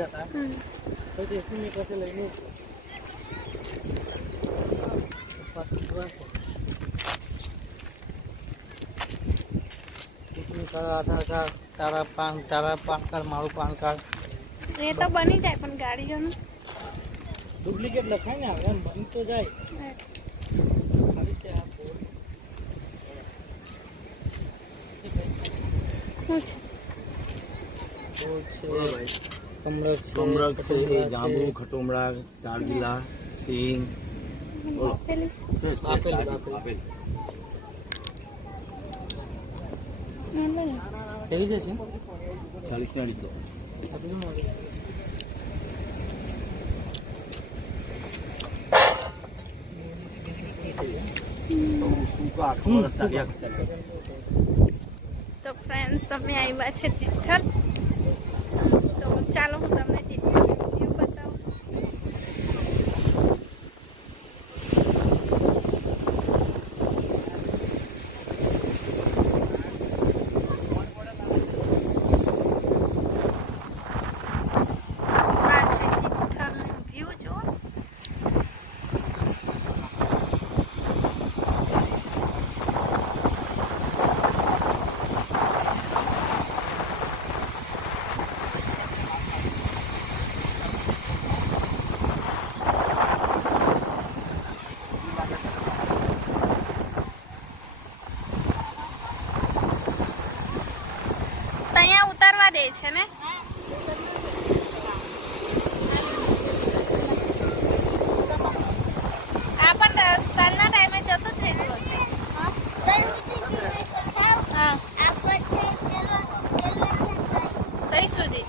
જતા હમ. તો દેશની મેં પાસે લઈને પાછું જોવા. ચૂંટણી તારા આધાર કાર્ડ તારા પાન તારા પાન કાર્ડ મારું પાન કાર્ડ એ તો બની જાય પણ ગાડીઓનું ડુપ્લિકેટ લખાય ને આવે એમ બની તો જાય ખાલી તે આ બોર્ડ શું છે બોર્ડ છે કમરક છે કમરક છે એ કટોરા જાંબુ છે. ખટોમડા કાળગીલા સિંગ બોલો. આપેલી છે. ફ્રેશ ફ્રેશ આપેલ, તાજી, આપેલ. આપેલ. એમ બને. કેવી છે છે ચાલીસ ને અઢીસો આટલું મોડું. સૂકા આખું વરસ ચાલ્યા કરે. તો ફ્રેન્ડ્સ અમે આવ્યા છે તિથલ તો ચાલો હું તમને તિથલનો વ્યૂ બતાવું આ છે તિથલનો વ્યૂ જુઓ તો અહીંયા ઉતારવા દે છે ને આ પણ સાંજના ટાઈમે જતું જ રહેલું હશે હા કઈ સુધી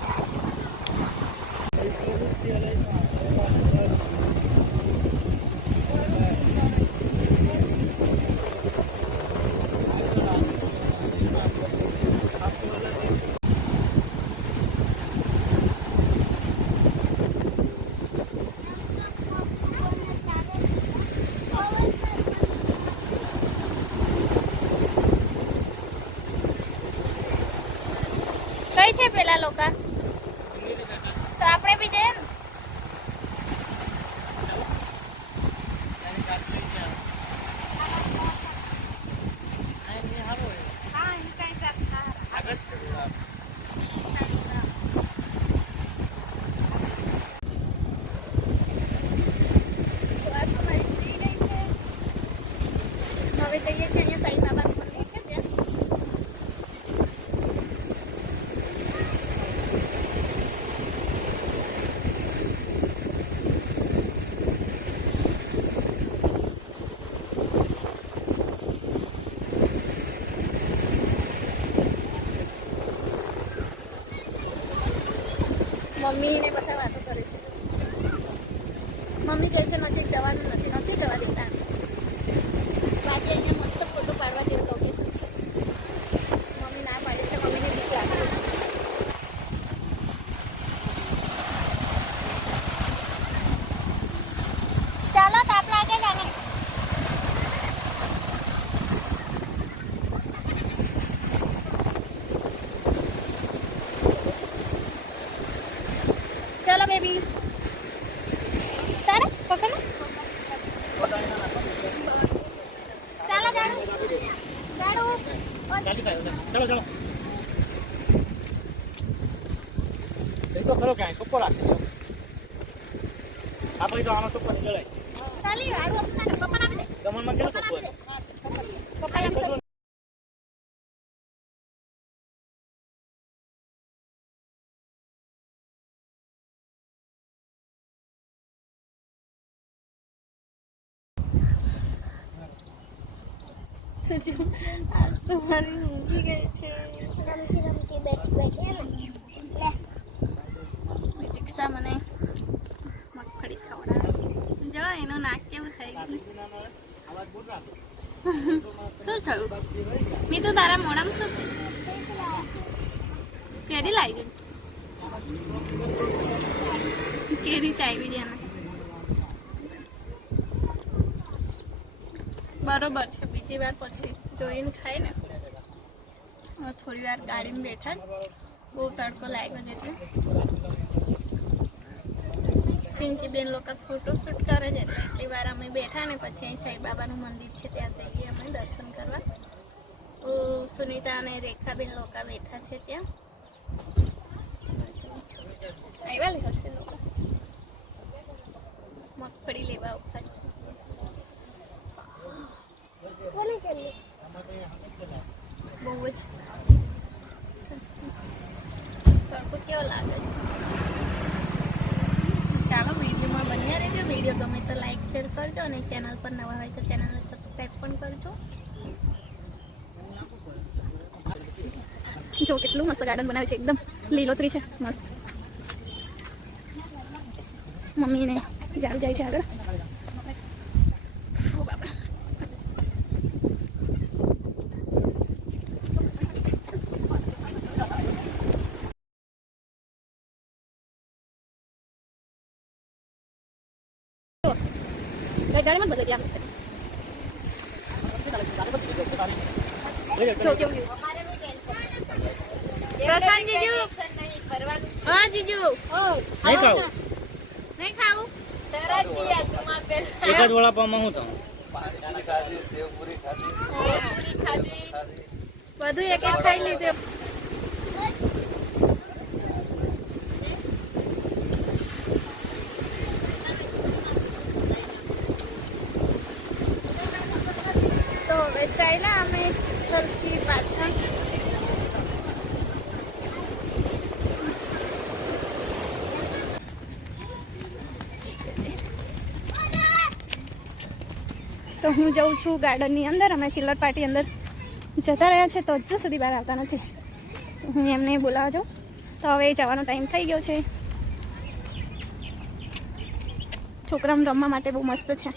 કઈ છે પેલા લોકો. તો આપણે બી જઈએ ને. હા એમ કઈ રાખતા હવે જઈએ છીએ અહીંયા સાઈ બાબાનું મંદિર છે ત્યાં મમ્મી ને બધા વાતો કરે છે. મમ્મી કહે છે નજીક જવાનું નથી નથી જવા દેતા બાકી અહીંયા મસ્ત ફોટો પાડવા જેવું લોકેશન છે મમ્મી ના પાડે છે મમ્મીને બીક લાગે ચાલો તાપ લાગે જાને ચલો બેબી તારે પકડ ચાલો ગાડું ગાડું ચાલી ચાલો ચાલો એ તો ખરો ક્યાંય સુકો રાખે આપણે તો આમાં નહીં જળાય ચાલી ગાડું પપ્પાને પપ્પાને આપી દે. ગમનમાં કેટલો સુકો દે સુજુ આજ તો મારી ઊંઘી ગઈ છે. રમતી રમતી બેઠી બેઠી ને. દીક્ષા મને મગફળી ખવડાવે. જો એનું નાક કેવું થઈ ગયું. શું થયું? મેં તો તારા મોઢામાં શું કેરી લાવી કેરી ચાવી છે બરોબર છે. બીજી વાર પછી જોઈને ખાય ને થોડી વાર ગાડીમાં બેઠા બહુ તડકો લાગ્યો છે પિંકી બેન લોકો ફોટોશૂટ કરે છે એટલે એટલી વાર અમે બેઠા ને પછી અહીં સાંઈબાબાનું મંદિર છે ત્યાં જઈએ અમે દર્શન કરવા. તો સુનિતા અને રેખાબેન લોકો બેઠા છે ત્યાં. આવ્યા લે હર્ષે લોકો? મગફળી લેવા ઉપર કેવો લાગે? ચાલો, વિડીયોમાં બન્યા રહેજો. વીડિયો ગમે તો લાઈક શેર કરજો અને ચેનલ પર નવા હોય તો ચેનલને સબસ્ક્રાઈબ પણ કરજો. જો, કેટલું મસ્ત ગાર્ડન બનાવ્યું છે, એકદમ લીલોતરી છે, મસ્ત. મમ્મીને જાડું જાય છે આગળ ઓ બાપા ગાડીમાં જ બધું ત્યાં જો કેવું view. પ્રશાંત જીજુ. હા જીજુ. નહીં ખાવું. નહીં ખાવું? એક જ વડાપાવમાં હું તમે બધું એક એક ખાઈ લીધું તો હવે ચાલ્યા અમે ઘરથી પાછા તો હું જઉં છું ગાર્ડનની અંદર. અમે ચિલ્લર પાર્ટી અંદર જતા રહ્યા છે, તો હજુ સુધી બહાર આવતા નથી. હું એમને બોલાવા જાઉં. તો હવે જવાનો ટાઈમ થઈ ગયો છે. છોકરાઓને રમવા માટે બહુ મસ્ત છે.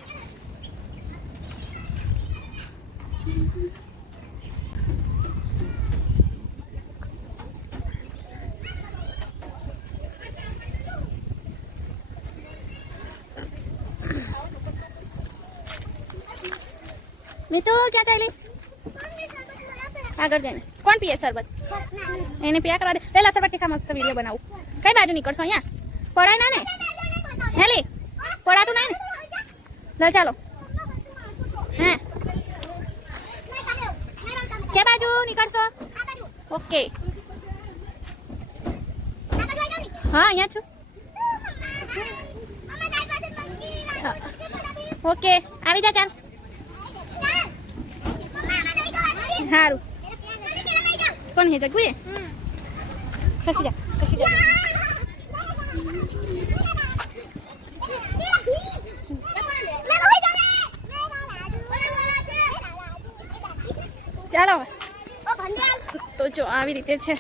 મીતુ, ક્યાં ચાલી? આગળ જઈને. કોણ પીએ શરબત? એને પીયા કરવા દે. પેલા શરબત તીખા મસ્ત વીડિયો બનાવું. કઈ બાજુ નીકળશો અહીંયા? પડાય ના ને? હેલી, પડાતું ના ને? લે, ચાલો. હે? કે બાજુ નીકળશો? ઓકે. હા, અહીંયા છું. ઓકે, આવી જા ચાલ. સારું કોણ હે જગવી ખસી જા ખસી જા. ચાલો તો જો આવી રીતે છે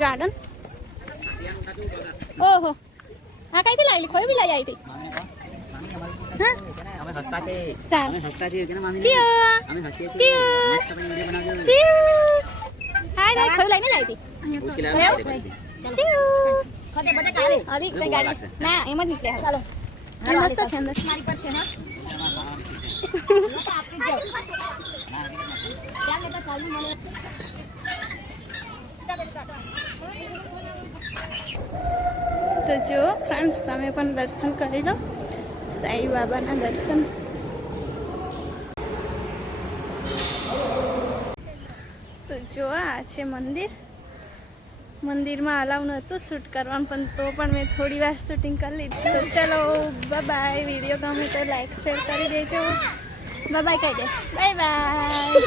ગાર્ડન ઓહો. આ કઈથી લાવેલી ખોઈ બી લઈ આવી હતી? હા? અમે હસતા છે અમે હસતા છીએ કે મામી ચિયો અમે હસીએ છીએ. મસ્ત પણ વિડિયો બનાવજો. ચિયો હાય રે ખોઈ લઈને જ હતી. ઉકેલા એવું? બધી. ચિયો ખદે બધા કાલે અલી કઈ ગાડી. ના એમ જ નીકળ્યા. ચાલો. મસ્ત છે અંદર. મારી પર છે ને તો જો ફ્રેન્ડ્સ તમે પણ દર્શન કરી લો. સાઈ બાબાના દર્શન. તો જો છે મંદિર. મંદિરમાં અલાવ નહોતું શૂટ કરવાનું, પણ તો પણ મેં થોડી વાર શૂટિંગ કરી લીધી. તો ચલો બાય વીડિયો ગમે તો લાઈક શેર કરી દેજો. બાય કહી દે. Bye bye